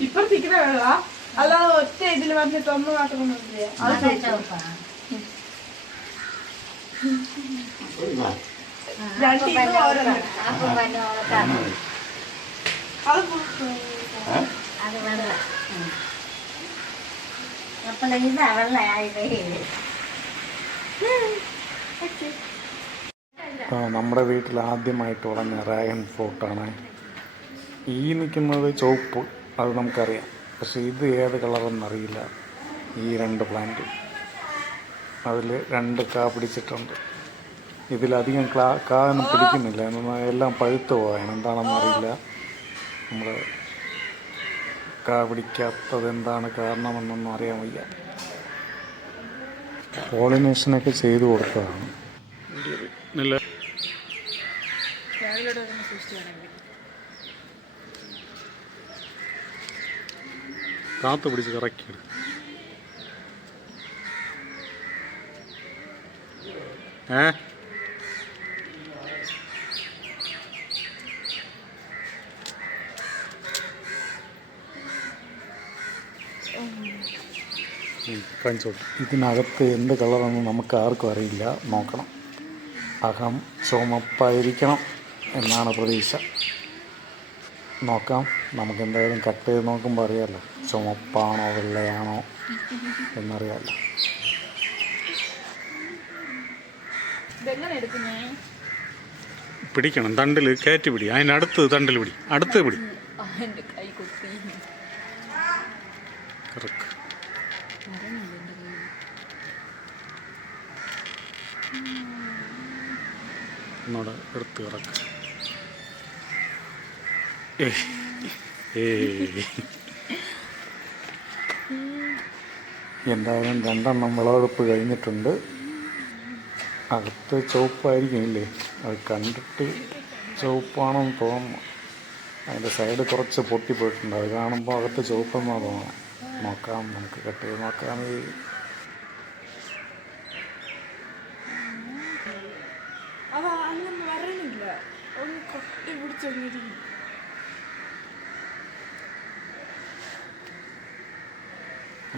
ഇപ്പഴത്തേക്കുന്ന വെള്ള അല്ലാതെ ഒറ്റ ഇതിൽ ഒന്ന് മാത്രം നമ്മുടെ വീട്ടിൽ ആദ്യമായിട്ട് വളർന്ന ഡ്രാഗൺ ഫ്രൂട്ടാണ് ഈ നിൽക്കുന്നത് ചുവപ്പ്. അത് നമുക്കറിയാം. പക്ഷേ ഇത് ഏത് കളറെന്നറിയില്ല ഈ രണ്ട് പ്ലാന്റ് അതിൽ രണ്ട് കാ പിടിച്ചിട്ടുണ്ട്. ഇതിലധികം ക്ലാ കാ ഒന്നും പിടിക്കുന്നില്ല. എന്നാൽ എല്ലാം പഴുത്തു പോയാണ് എന്താണെന്ന് അറിയില്ല. നമ്മൾ കാ പിടിക്കാത്തത് എന്താണ് കാരണമെന്നൊന്നും അറിയാൻ വയ്യ. പോളിനേഷനൊക്കെ ചെയ്തു കൊടുത്തതാണ്. നല്ല കാത്തു പിടിച്ച് കറക്കിയാണ്. ഏ? ഇതിനകത്ത് എന്ത് കളറാണെന്ന് നമുക്ക് ആർക്കും അറിയില്ല. നോക്കണം. അകം ചുമപ്പായിരിക്കണം എന്നാണ് പ്രതീക്ഷ. നോക്കാം. നമുക്ക് എന്തായാലും കട്ട് ചെയ്ത് നോക്കുമ്പോൾ അറിയാമല്ലോ ചുമപ്പാണോ വെള്ളയാണോ എന്നറിയാമല്ലോ പിടിക്കണം. തണ്ടിൽ കയറ്റി പിടി. അതിനടുത്ത് തണ്ടിൽ പിടി. അടുത്ത് പിടി. എന്റെ കൈ കുത്തി. കറക്ക് ഒന്നൂടെ എടുത്ത്. ഏയ്. എന്തായാലും രണ്ടെണ്ണം വിളവെടുപ്പ് കഴിഞ്ഞിട്ടുണ്ട്. അകത്ത് ചുവപ്പായിരിക്കും ഇല്ലേ അത് കണ്ടിട്ട് ചുവപ്പാണെന്ന് തോന്നുന്നു. അതിന്റെ സൈഡ് കുറച്ച് പൊട്ടിപ്പോയിട്ടുണ്ട് അത് കാണുമ്പോൾ അകത്ത് ചുവപ്പെന്നാ തോന്നുന്നത്. നോക്കാം നമുക്ക് കട്ട് ചെയ്ത് നോക്കാം. ഒന്ന് കൊട്ടി പിടിച്ചൊന്നിരിക്കും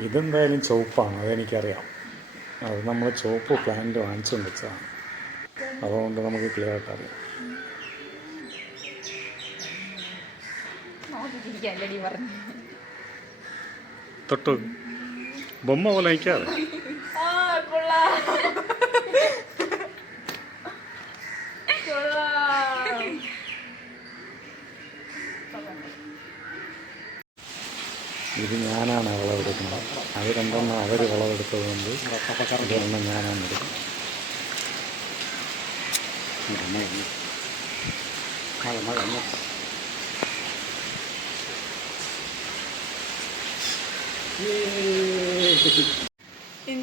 ഇതെന്തായാലും ചുവപ്പാണ് അതെനിക്കറിയാം. അത് നമ്മൾ ചുവപ്പ് പ്ലാന്റ് വാങ്ങിച്ചുകൊണ്ട് വെച്ചതാണ്. അതുകൊണ്ട് നമുക്ക് ക്ലിയർ ആയിട്ട് അറിയാം. തൊട്ടു ബൊമ്മ പോലെ നിൽക്കാതെ ഇത് ഞാനാണ് വിളവെടുക്കുന്നത് അത് രണ്ടെണ്ണം അവർ വിളവെടുത്തത് കൊണ്ട് ഇതൊരെണ്ണം ഞാനാണ് എടുക്കുന്നത്.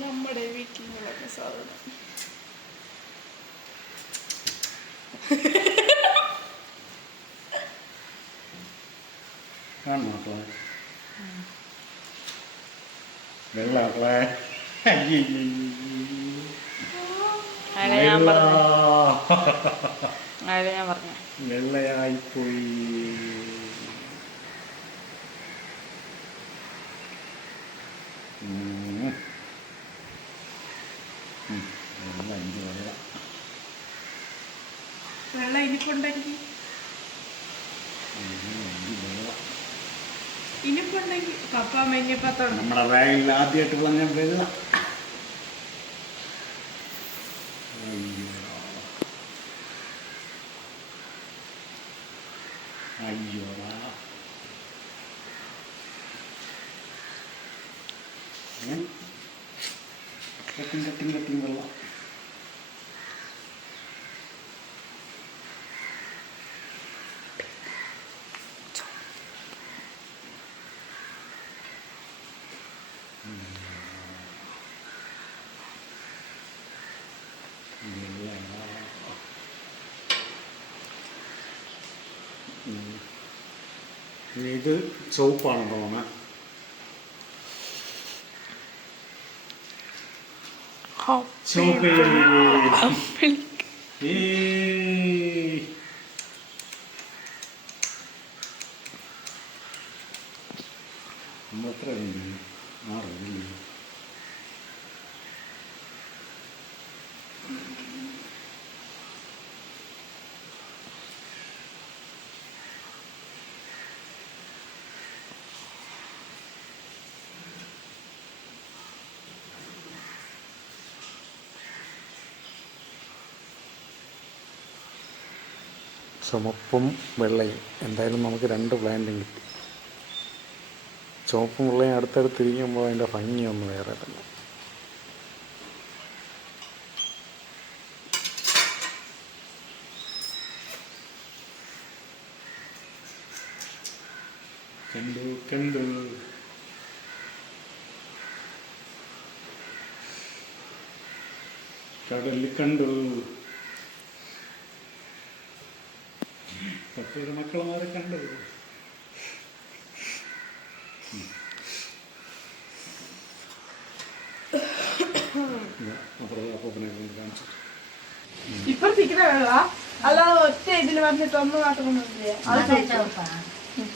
നമ്മുടെ വീട്ടിൽ നിന്നുള്ള സാധനം. കാണണം അതെ പറഞ്ഞു. വെള്ളയായിപ്പോയി. ഉം. ഉം. വെള്ള ഇനി വെള്ള വെള്ളം ഇനിപ്പുണ്ടെങ്കിൽ ഇനിപ്പുണ്ടെങ്കിൽ പപ്പ മെന്നിപ്പത്തോണ്ട് നമ്മുടെ ബാഗിൽ ആദ്യമായിട്ട് പറഞ്ഞ വെള്ള അയ്യോ. കട്ടിങ് കട്ടിങ് കട്ടിങ് വെള്ളം. ഇത് ചുവപ്പാണെന്ന് തോന്നുന്നത് ചുവപ്പ് നമ്മൾ എത്ര ഉണ്ട് ആറ് ഇല്ലേ ചുമപ്പും വെള്ളയും. എന്തായാലും നമുക്ക് രണ്ട് പ്ലാന്റും കിട്ടി. ചുവപ്പും വെള്ളയും അടുത്തടുത്തിരിക്കുമ്പോൾ അതിന്റെ ഭംഗിയൊന്നും വേറെ തന്നെ കണ്ടു കണ്ടു. കടൽ കണ്ടു. പപ്പയുടെ മക്കളമാരെ കണ്ടു. വെള്ള അല്ലാതെ ഒറ്റ ഇതിൽ വന്നിട്ട് ഒന്ന് മാത്രം കൊണ്ടുവരില്ല അത് അത് ചോദിച്ചോ. ചുവപ്പാണ്. രണ്ട്